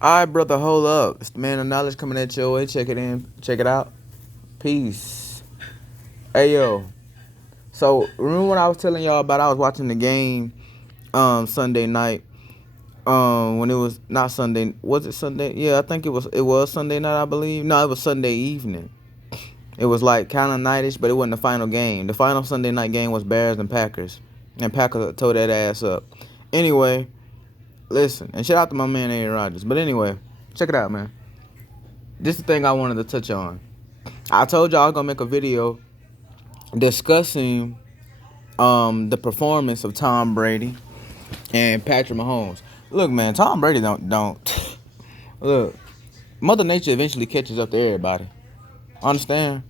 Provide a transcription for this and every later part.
All right, brother, hold up. It's the man of knowledge coming at your way. Check it in. Check it out. Peace. Hey, yo. So, remember when I was telling y'all about I was watching the game Sunday night? When it was not Sunday. Was it Sunday? Yeah, I think it was Sunday night, I believe. No, it was Sunday evening. It was like kind of nightish, but it wasn't the final game. The final Sunday night game was Bears and Packers. And Packers tore that ass up. Anyway, listen. And shout out to my man Aaron Rodgers. But anyway, check it out, man. This is the thing I wanted to touch on. I told y'all I was gonna make a video discussing the performance of Tom Brady and Patrick Mahomes. Look, man, Tom Brady don't look. Mother Nature eventually catches up to everybody. Understand?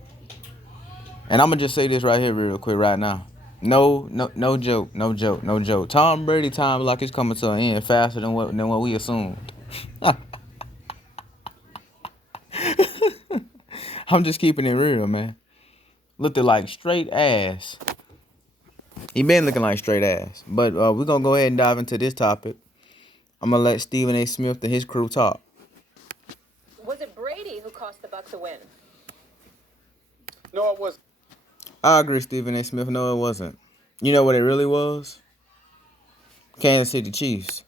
And I'm gonna just say this right here, real quick, right now. No joke, no joke, no joke. Tom Brady time like it's coming to an end faster than what we assumed. I'm just keeping it real, man. Looked like straight ass. He been looking like straight ass. But we're gonna go ahead and dive into this topic. I'm gonna let Stephen A. Smith and his crew talk. Was it Brady who cost the Bucks a win? No, it was I agree, Stephen A. Smith. No, it wasn't. You know what it really was? Kansas City Chiefs.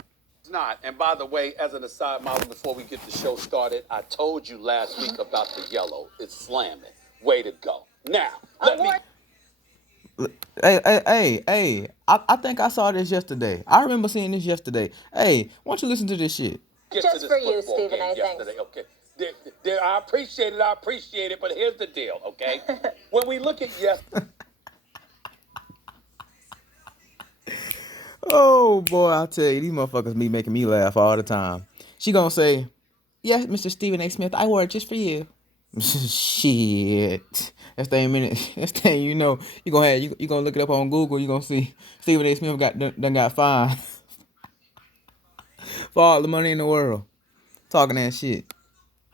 not. And by the way, as an aside, Molly, before we get the show started, I told you last week about the yellow. It's slamming. Way to go. Now, let me. Hey. I think I saw this yesterday. I remember seeing this yesterday. Hey, why don't you listen to this shit? Get Just to this for you, football Stephen game A. Thanks. yesterday, okay? I appreciate it, but here's the deal, okay? When we look at Oh boy, I tell you, these motherfuckers be making me laugh all the time. She gonna say, "Yeah, Mr. Stephen A. Smith, I wore it just for you." Shit, that's the minute. That's the thing you know. You gonna look it up on Google. You gonna see Stephen A. Smith done got fined for all the money in the world talking that shit.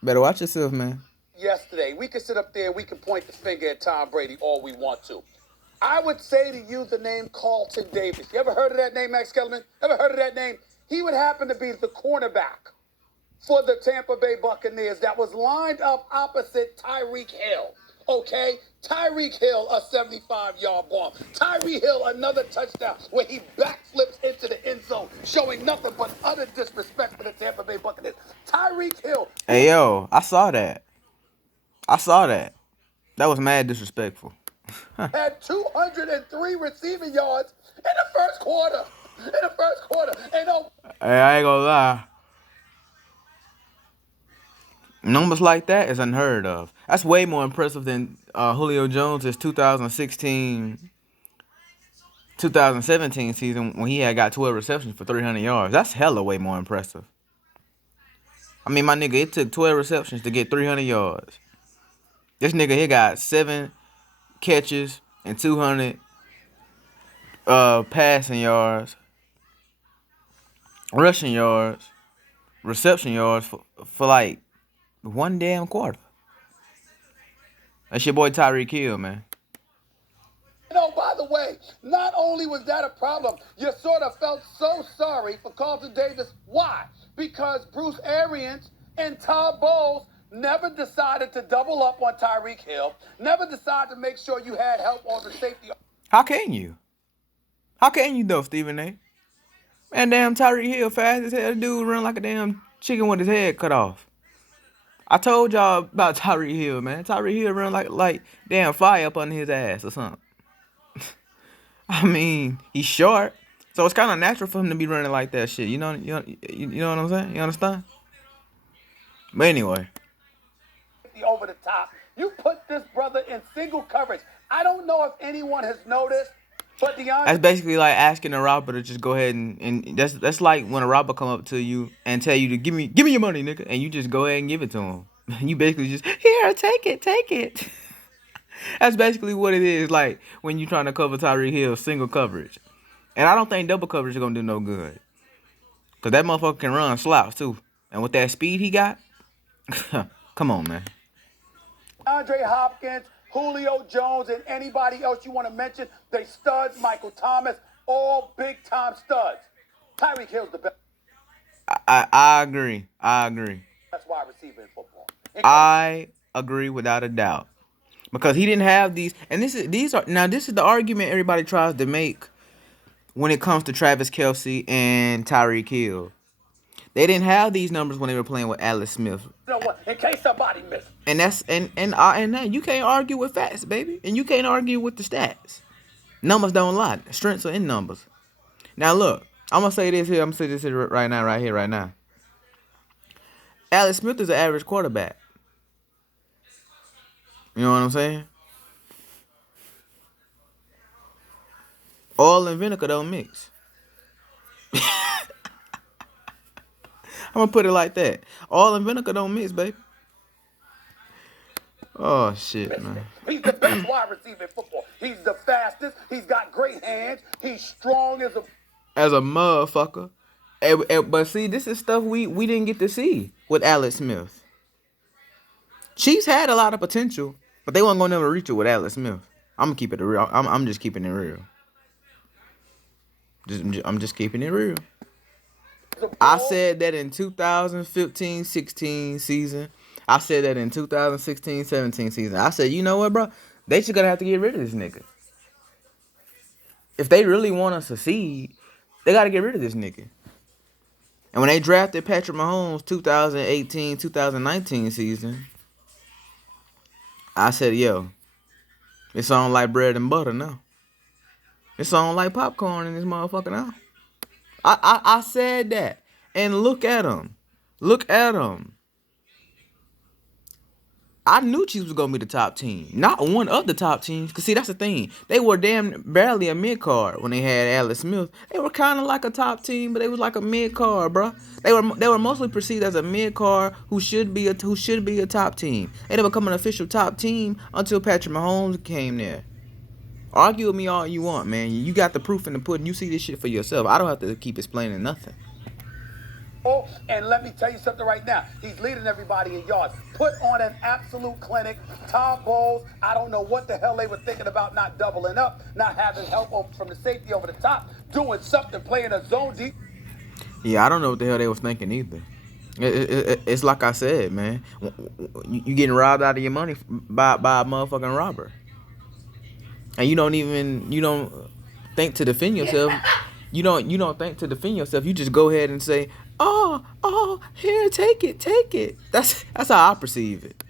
Better watch yourself, man. yesterday, we can sit up there, we can point the finger at Tom Brady all we want to. I would say to you the name Carlton Davis. You ever heard of that name, Max Kellerman? Ever heard of that name? He would happen to be the cornerback for the Tampa Bay Buccaneers that was lined up opposite Tyreek Hill. Okay? Tyreek Hill, a 75-yard bomb. Tyreek Hill, another touchdown where he backflips into the end zone, showing nothing but utter disrespect for the Tampa Bay Buccaneers. Tyreek Hill. Hey yo, I saw that. I saw that. That was mad disrespectful. Had 203 receiving yards in the first quarter. In the first quarter. And no. Hey, I ain't gonna lie. Numbers like that is unheard of. That's way more impressive than Julio Jones' 2016, 2017 season when he had got 12 receptions for 300 yards. That's hella way more impressive. I mean, my nigga, it took 12 receptions to get 300 yards. This nigga, he got 7 catches and 200 passing yards, rushing yards, reception yards for like one damn quarter. That's your boy Tyreek Hill, man. By the way, not only was that a problem, you sort of felt so sorry for Carlton Davis. Why? Because Bruce Arians and Todd Bowles never decided to double up on Tyreek Hill, never decided to make sure you had help on the safety. How can you? How can you though, Stephen A? Man, damn Tyreek Hill fast as hell. Dude run like a damn chicken with his head cut off. I told y'all about Tyreek Hill, man. Tyreek Hill run like damn fire up under his ass or something. I mean, he's short, so it's kind of natural for him to be running like that shit. You know what I'm saying? You understand? But anyway, Over the top. You put this brother in single coverage. I don't know if anyone has noticed, but that's basically like asking a robber to just go ahead and that's like when a robber come up to you and tell you to give me your money, nigga, and you just go ahead and give it to him. You basically just here, take it. That's basically what it is like when you trying to cover Tyreek Hill single coverage. And I don't think double coverage is gonna do no good. Cause that motherfucker can run slouch too. And with that speed he got, come on, man. Andre Hopkins, Julio Jones, and anybody else you want to mention, they studs. Michael Thomas, all big-time studs. Tyreek Hill's the best. I agree. I agree. That's wide receiver in football. I agree without a doubt. Because he didn't have these, and this is the argument everybody tries to make when it comes to Travis Kelce and Tyreek Hill. They didn't have these numbers when they were playing with Alex Smith. You know what? In case somebody missed. And that's and that you can't argue with facts, baby. And you can't argue with the stats. Numbers don't lie. Strengths are in numbers. Now look, I'm gonna say this here. I'm gonna say this here right now, right here, right now. Alex Smith is an average quarterback. You know what I'm saying? Oil and vinegar don't mix. I'm gonna put it like that. Oil and vinegar don't mix, baby. Oh shit, man. He's the best wide receiver in football. He's the fastest. He's got great hands. He's strong as a motherfucker. But see, this is stuff we didn't get to see with Alex Smith. Chiefs had a lot of potential, but they weren't gonna never reach it with Alex Smith. I'm gonna keep it real. I'm just keeping it real. I'm just keeping it real. I said that in 2015-16 season. I said that in 2016-17 season. I said, you know what, bro? They just gonna have to get rid of this nigga. If they really want to succeed, they gotta get rid of this nigga. And when they drafted Patrick Mahomes 2018-2019 season, I said, yo, it's on like bread and butter now. It's on like popcorn in this motherfucker now. I said that. And look at him. Look at him. I knew Chiefs was going to be the top team. Not one of the top teams. Because, see, that's the thing. They were damn barely a mid-card when they had Alex Smith. They were kind of like a top team, but they was like a mid-card, bro. They were mostly perceived as a mid-card who should be a top team. They didn't become an official top team until Patrick Mahomes came there. Argue with me all you want, man. You got the proof in the pudding. You see this shit for yourself. I don't have to keep explaining nothing. Oh, and let me tell you something right now. He's leading everybody in yards. Put on an absolute clinic. Top Bowles, I don't know what the hell they were thinking about not doubling up, not having help from the safety over the top, doing something, playing a zone deep. Yeah, I don't know what the hell they was thinking either. It's like I said, man. You getting robbed out of your money by a motherfucking robber. And you don't think to defend yourself. You don't think to defend yourself. You just go ahead and say, "Oh, here, take it." That's how I perceive it.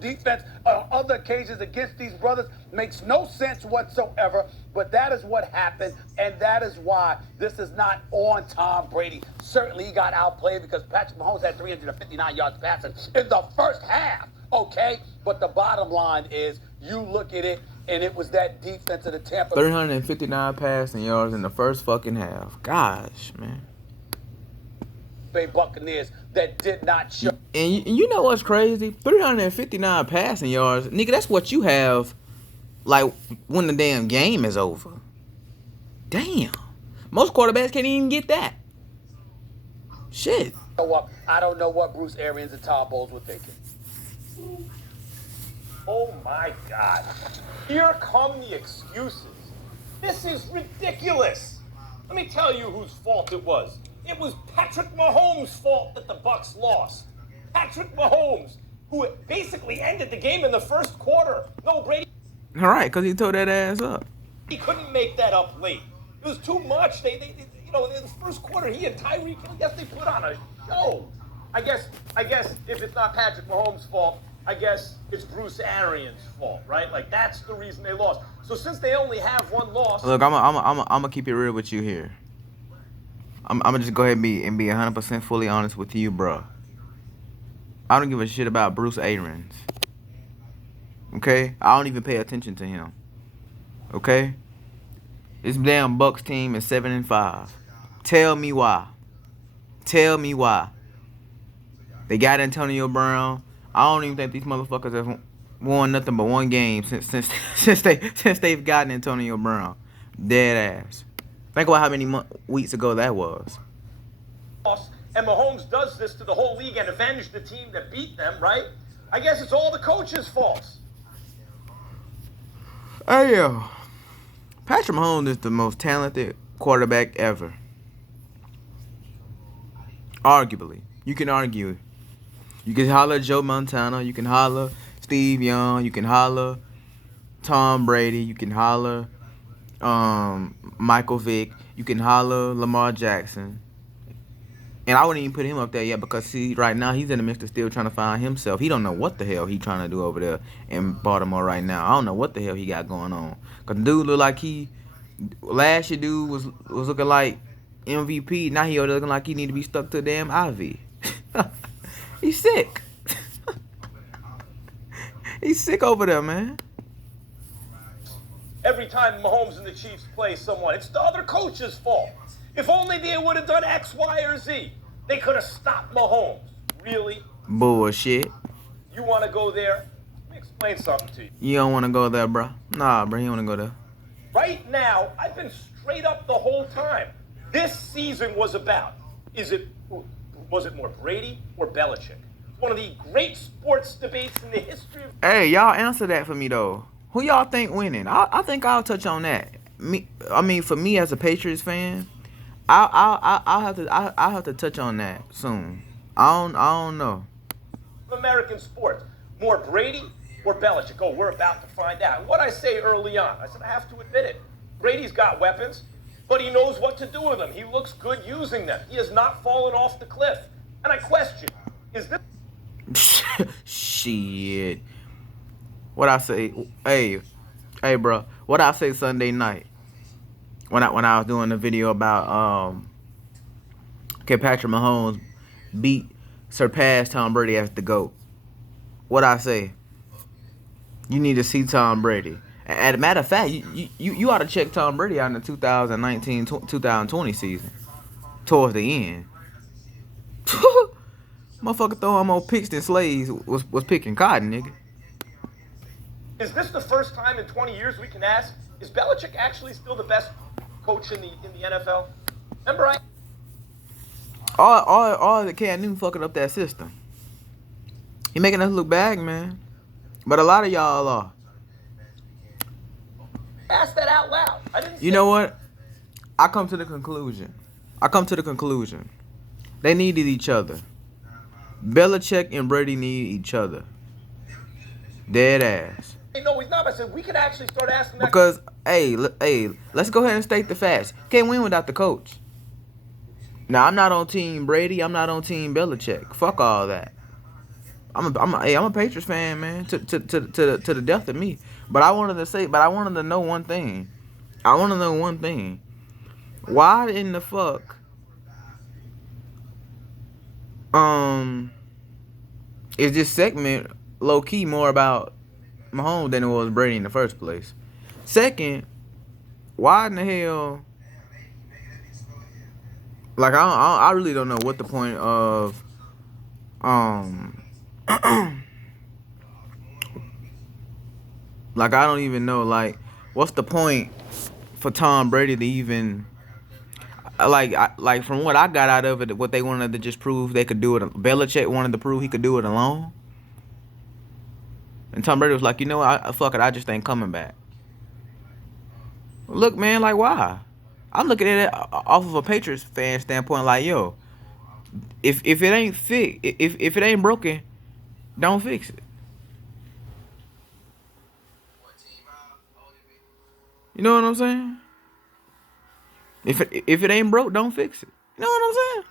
Defense on other occasions against these brothers makes no sense whatsoever, but that is what happened, and that is why this is not on Tom Brady. Certainly he got outplayed because Patrick Mahomes had 359 yards passing in the first half, okay? But the bottom line is you look at it, and it was that defense of the Tampa 359 passing yards in the first fucking half. Gosh, man. Bay Buccaneers that did not show. And you know what's crazy? 359 passing yards. Nigga, that's what you have, like, when the damn game is over. Damn. Most quarterbacks can't even get that. Shit. I don't know what Bruce Arians and Todd Bowles were thinking. Oh my God. Here come the excuses. This is ridiculous. Let me tell you whose fault it was. It was Patrick Mahomes' fault that the Bucs lost. Patrick Mahomes, who basically ended the game in the first quarter. No, Brady. All right, because he tore that ass up. He couldn't make that up late. It was too much. They in the first quarter, he and Tyreek Hill, yes, they put on a show. I guess if it's not Patrick Mahomes' fault, I guess it's Bruce Arians' fault, right? Like, that's the reason they lost. So since they only have one loss. Look, I'm gonna keep it real with you here. I'm gonna just go ahead and be 100% fully honest with you, bro. I don't give a shit about Bruce Arians. Okay? I don't even pay attention to him. Okay? This damn Bucks team is 7-5. Tell me why. Tell me why. They got Antonio Brown. I don't even think these motherfuckers have won nothing but one game since they've gotten Antonio Brown. Dead ass. Think about how many weeks ago that was. And Mahomes does this to the whole league and avenge the team that beat them, right? I guess it's all the coach's fault. Hey, yo. Patrick Mahomes is the most talented quarterback ever. Arguably, you can argue. You can holler Joe Montana. You can holler Steve Young. You can holler Tom Brady. You can holler Michael Vick. You can holler Lamar Jackson. And I wouldn't even put him up there yet because see, right now he's in the midst of still trying to find himself. He don't know what the hell he trying to do over there in Baltimore right now. I don't know what the hell he got going on. Cause the dude look like last year dude was looking like MVP. Now he looking like he need to be stuck to a damn IV. He's sick. He's sick over there, man. Every time Mahomes and the Chiefs play someone, it's the other coach's fault. If only they would have done X, Y, or Z. They could have stopped Mahomes. Really? Bullshit. You want to go there? Let me explain something to you. You don't want to go there, bro. Nah, bro, you don't want to go there. Right now, I've been straight up the whole time. This season was about, was it more Brady or Belichick? One of the great sports debates in the history of... Hey, y'all answer that for me, though. Who y'all think winning? I think I'll touch on that. For me as a Patriots fan, I'll have to touch on that soon. I don't know. American sports. More Brady or Belichick? Oh, we're about to find out. What I say early on, I said I have to admit it. Brady's got weapons, but he knows what to do with them. He looks good using them. He has not fallen off the cliff. And I question, is this... Shit. What I say? Hey, bro. What I say Sunday night when I was doing the video about can Patrick Mahomes surpass Tom Brady as the GOAT? What I say? You need to see Tom Brady. As a matter of fact, you ought to check Tom Brady out in the 2019-2020 season. Towards the end. Motherfucker throwing more picks than slaves was picking cotton, nigga. Is this the first time in 20 years we can ask, is Belichick actually still the best coach in the NFL? Remember All the Cam Newton fucking up that system. He making us look bad, man. But a lot of y'all are. asked that out loud. I didn't say... You know what? I come to the conclusion. They needed each other. Belichick and Brady need each other. Dead ass. No, he's not. I said we could actually start asking that. Because, hey, let's go ahead and state the facts. Can't win without the coach. Now, I'm not on Team Brady. I'm not on Team Belichick. Fuck all that. I'm a Patriots fan, man. To the death of me. But I wanted to know one thing. Why in the fuck? Is this segment low key more about Mahomes than it was Brady in the first place? Second, why in the hell? Like I really don't know what the point of like I don't even know like what's the point for Tom Brady to even like from what I got out of it, what they wanted to just prove they could do it. Belichick wanted to prove he could do it alone. And Tom Brady was like, you know what, fuck it, I just ain't coming back. Look, man, like why? I'm looking at it off of a Patriots fan standpoint, like, yo, if it ain't if it ain't broken, don't fix it. You know what I'm saying? If it ain't broke, don't fix it. You know what I'm saying?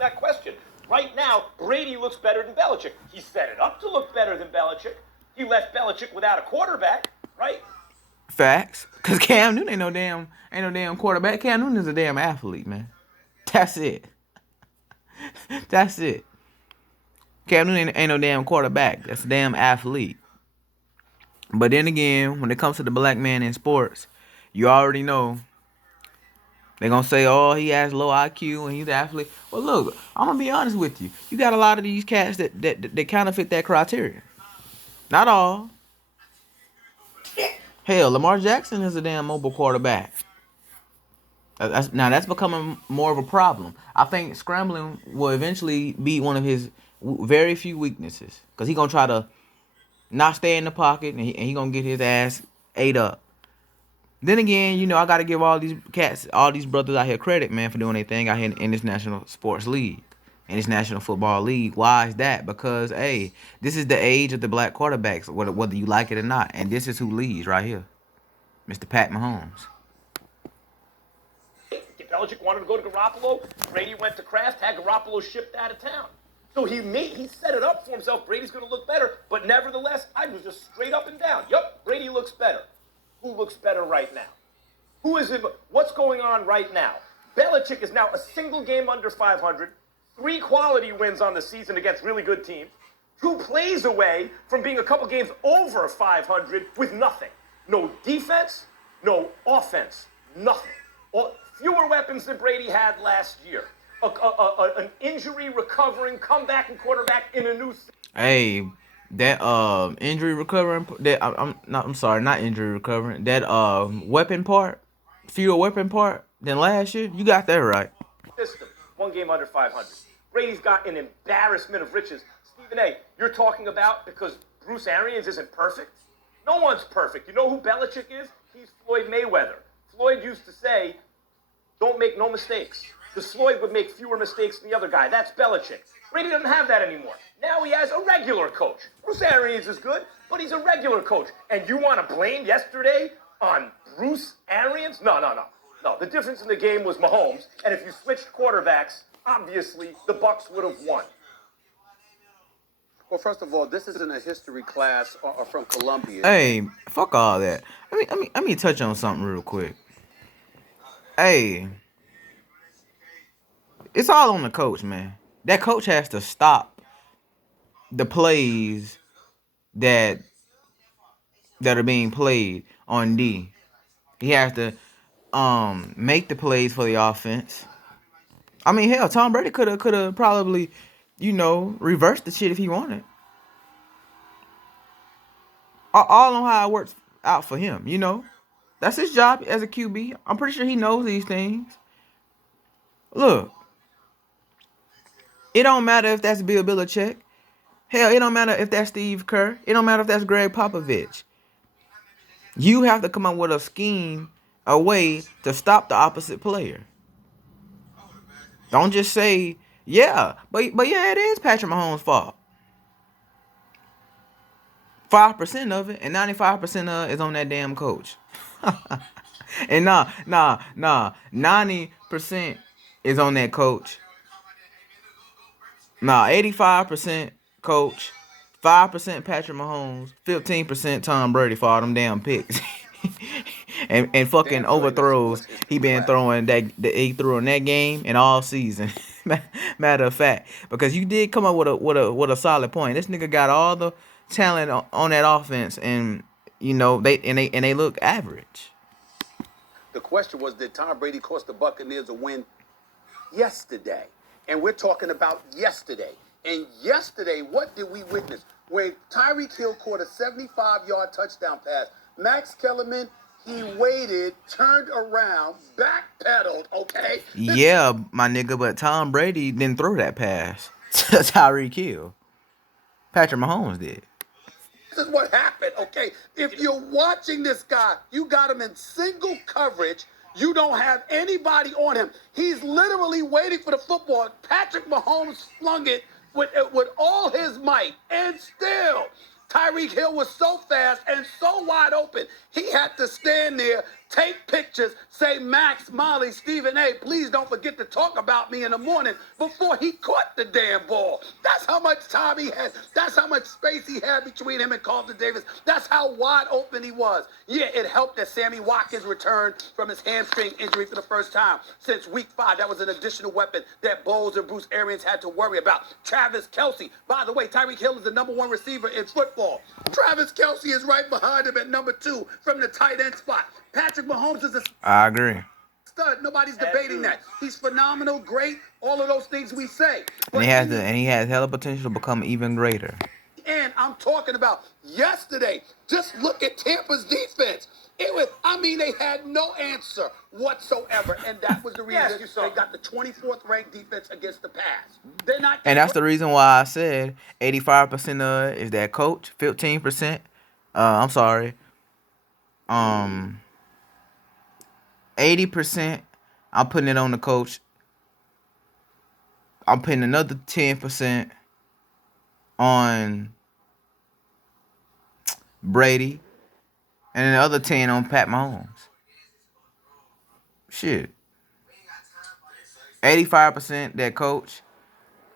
That question. Right now, Brady looks better than Belichick. He set it up to look better than Belichick. He left Belichick without a quarterback, right? Facts. Cause Cam Newton ain't no damn quarterback. Cam Newton is a damn athlete, man. That's it. That's it. Cam Newton ain't no damn quarterback. That's a damn athlete. But then again, when it comes to the black man in sports, you already know they're going to say, oh, he has low IQ and he's an athlete. Well, look, I'm going to be honest with you. You got a lot of these cats that kind of fit that criteria. Not all. Hell, Lamar Jackson is a damn mobile quarterback. That's becoming more of a problem. I think scrambling will eventually be one of his very few weaknesses. Because he's going to try to not stay in the pocket and he going to get his ass ate up. Then again, I gotta give all these cats, all these brothers out here credit, man, for doing their thing out here in this national sports league, in this national football league. Why is that? Because hey, this is the age of the black quarterbacks, whether you like it or not, and this is who leads right here, Mr. Pat Mahomes. Belichick wanted to go to Garoppolo. Brady went to Kraft, had Garoppolo shipped out of town. So he set it up for himself. Brady's going to look better, but nevertheless, I was just straight up and down. Yup, Brady looks better. Who looks better right now? Who is it? What's going on right now? Belichick is now a single game under 500, 3 quality wins on the season against really good teams, 2 plays away from being a couple games over 500 with nothing. No defense, no offense, nothing. Fewer weapons than Brady had last year. An injury recovering, comebacking quarterback in a new. Hey, that injury recovering, I'm sorry, not injury recovering. That weapon part, fewer weapon part than last year. You got that right. System, 1 game under 500. Brady's got an embarrassment of riches. Stephen A., you're talking about because Bruce Arians isn't perfect? No one's perfect. You know who Belichick is? He's Floyd Mayweather. Floyd used to say, don't make no mistakes. Because Floyd would make fewer mistakes than the other guy. That's Belichick. Brady doesn't have that anymore. Now he has a regular coach. Bruce Arians is good, but he's a regular coach. And you want to blame yesterday on Bruce Arians? No. No, the difference in the game was Mahomes. And if you switched quarterbacks, obviously the Bucs would have won. Well, first of all, this isn't a history class or from Columbia. Hey, fuck all that. Let me touch on something real quick. Hey, it's all on the coach, man. That coach has to stop the plays that are being played on D. He has to make the plays for the offense. I mean, hell, Tom Brady could have probably, reversed the shit if he wanted. All on how it works out for him, That's his job as a QB. I'm pretty sure he knows these things. Look, it don't matter if that's Bill Belichick. Hell, it don't matter if that's Steve Kerr. It don't matter if that's Greg Popovich. You have to come up with a scheme, a way to stop the opposite player. Don't just say, yeah, but yeah, it is Patrick Mahomes' fault. 5% of it, and 95% of it is on that damn coach. And nah, 90% is on that coach. Nah, 85% coach, 5% Patrick Mahomes, 15% Tom Brady for all them damn picks. and fucking overthrows he been throwing that he threw in that game and all season. Matter of fact, because you did come up with a solid point. This nigga got all the talent on that offense, and they look average. The question was, did Tom Brady cost the Buccaneers a win yesterday? And we're talking about yesterday. And yesterday, what did we witness? When Tyreek Hill caught a 75-yard touchdown pass, Max Kellerman, he waited, turned around, backpedaled, okay? Yeah, my nigga, but Tom Brady didn't throw that pass to Tyreek Hill. Patrick Mahomes did. This is what happened, okay? If you're watching this guy, you got him in single coverage. You don't have anybody on him. He's literally waiting for the football. Patrick Mahomes flung it with all his might. And still, Tyreek Hill was so fast and so wide open, he had to stand there, take pictures, say, Max, Molly, Stephen A., please don't forget to talk about me in the morning before he caught the damn ball. That's how much time he had. That's how much space he had between him and Carlton Davis. That's how wide open he was. Yeah, it helped that Sammy Watkins returned from his hamstring injury for the first time since week 5. That was an additional weapon that Bowles and Bruce Arians had to worry about. Travis Kelce. By the way, Tyreek Hill is the #1 receiver in football. Travis Kelce is right behind him at number 2 from the tight end spot. Patrick Mahomes is a I agree. stud. Nobody's debating that. He's phenomenal, great, all of those things we say. And he has hella potential to become even greater. And I'm talking about yesterday. Just look at Tampa's defense. They had no answer whatsoever. And that was the reason they got the 24th ranked defense against the pass. They're not. And that's the reason why I said 85% of it is that coach, 15%. I'm sorry. 80%, I'm putting it on the coach. I'm putting another 10% on Brady, and then the other 10 on Pat Mahomes. Shit. 85% that coach,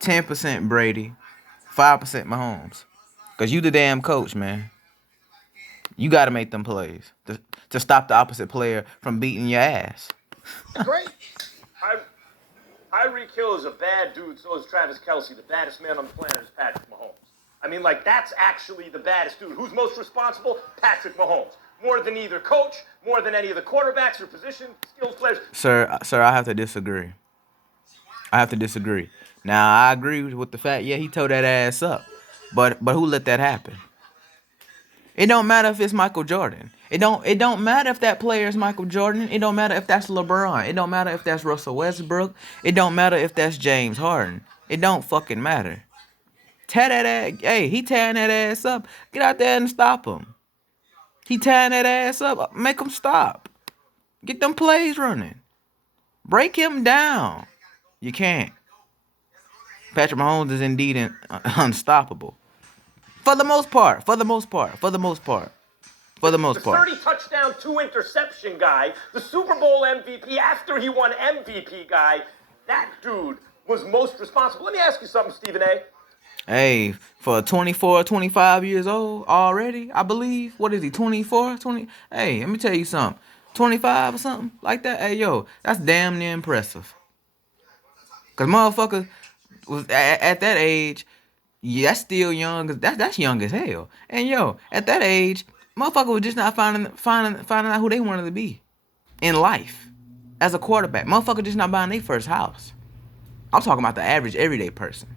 10% Brady, 5% Mahomes. Cause you the damn coach, man. You gotta make them plays to stop the opposite player from beating your ass. Great. Tyreek Hill is a bad dude, so is Travis Kelce. The baddest man on the planet is Patrick Mahomes. I mean, like, that's actually the baddest dude. Who's most responsible? Patrick Mahomes. More than either coach, more than any of the quarterbacks or position skills players. Sir, I have to disagree. Now, I agree with the fact, yeah, he tore that ass up. But who let that happen? It don't matter if it's Michael Jordan. It don't matter if that player is Michael Jordan. It don't matter if that's LeBron. It don't matter if that's Russell Westbrook. It don't matter if that's James Harden. It don't fucking matter. Tear that ass. Hey, he tearing that ass up. Get out there and stop him. He tearing that ass up. Make him stop. Get them plays running. Break him down. You can't. Patrick Mahomes is indeed unstoppable. For the most part. The 30 touchdown, 2 interception guy, the Super Bowl MVP after he won MVP guy, that dude was most responsible. Let me ask you something, Stephen A. Hey, for 24, 25 years old already, I believe. What is he, 24, 20? Hey, let me tell you something. 25 or something like that? Hey, yo, that's damn near impressive. Because motherfucker was at that age, yeah, that's still young. That's young as hell. And yo, at that age, motherfucker was just not finding out who they wanted to be in life as a quarterback. Motherfucker just not buying their first house. I'm talking about the average everyday person.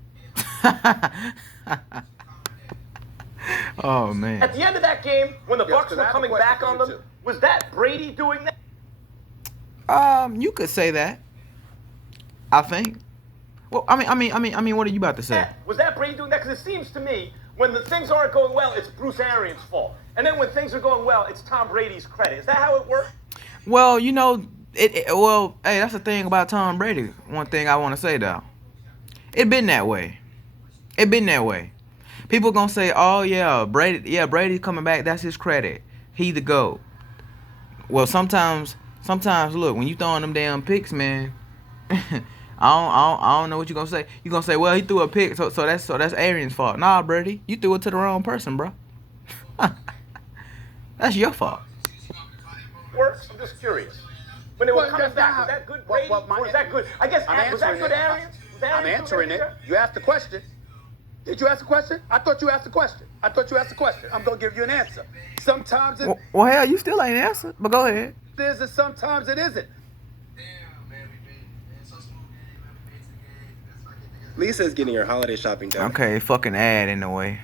Oh man. At the end of that game, when the Bucs were coming back on them, was that Brady doing that? You could say that. I think. Well, I mean, what are you about to say? Was that Brady doing that? Because it seems to me, when the things aren't going well, it's Bruce Arians' fault. And then when things are going well, it's Tom Brady's credit. Is that how it works? Well, you know, well, hey, that's the thing about Tom Brady. One thing I want to say, though. It been that way. People gonna say, oh, yeah, Brady's coming back. That's his credit. He the GOAT. Well, sometimes, look, when you throwing them damn picks, man, I don't know what you gonna say. You gonna say, well, he threw a pick, so that's Arians' fault. Nah, Brady, you threw it to the wrong person, bro. That's your fault. Works. I'm just curious. When they were coming back, was that good Brady? Or was that good? I guess was that good Arians? I'm answering it. You asked the question. Did you ask a question? I thought you asked a question. I'm gonna give you an answer. Sometimes it Well, hell, you still ain't answered. But go ahead. is, and sometimes it isn't. Lisa's getting her holiday shopping done. Okay, fucking ad in the way.